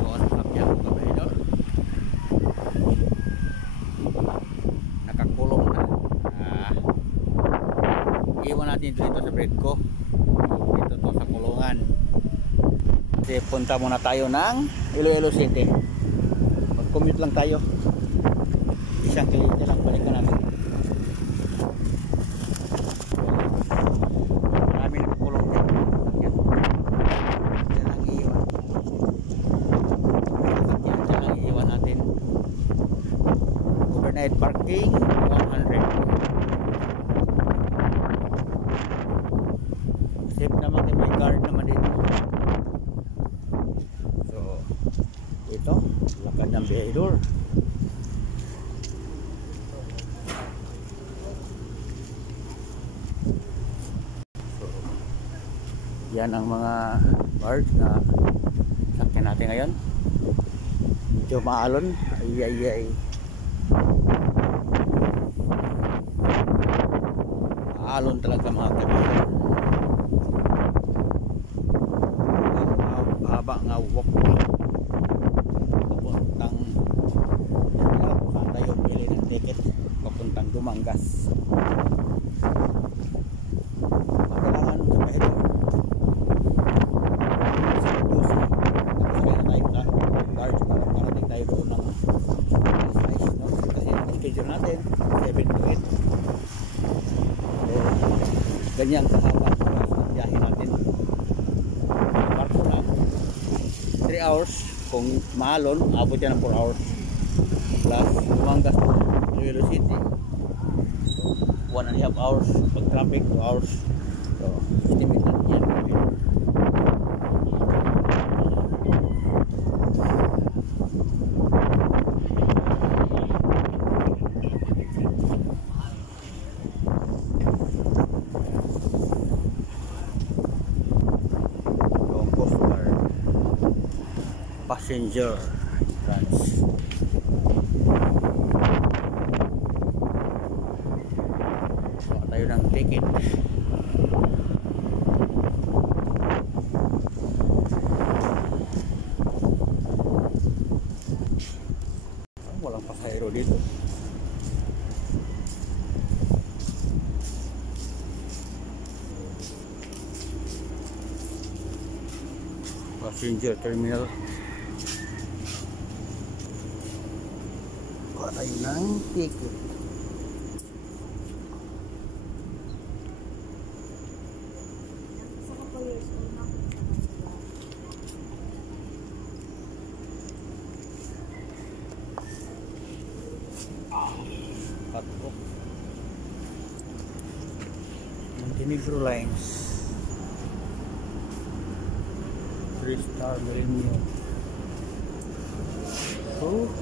Doon sa sakyan ko kami doon. Nakakulong na. Iwan natin dito sa bread ko. Dito to sa kulungan. Kasi punta muna tayo ng Iloilo City. Mag-commute lang tayo. Isang kilite lang balikan natin. Maraming kulong dyan. Diyan lang iiwan. Diyan lang iiwan natin. Overnight parking 100. Safe naman din, may guard naman dito. So ito, lakad ng bihedor. So yan ang mga guard na sakyan natin ngayon. Medyo maalon. Ay. Maalon talaga mga kaibigan. Haba nga walkway papuntang saan tayo pili ng ticket papuntang Dumangas. Kailangan sa Bahedor sa Pusi nakasakay na tayo sa barge para parating tayo doon ng size, no? Kasi ang schedule natin 7 to 8. So ganyan kahaba ang biyahe natin. 3 hours kung maalon, abot yan ng 4 hours plus Dumangas to Iloilo City, 1.5 hours pag traffic, 2 hours. So estimate natin yan. Passenger entrance. Kuha tayo ng ticket. Walang pasahero dito. Passenger terminal. Tayo ng ticket. Patro Montenegro Lines 3-star Millennium. So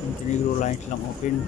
Montenegro Lines lang open.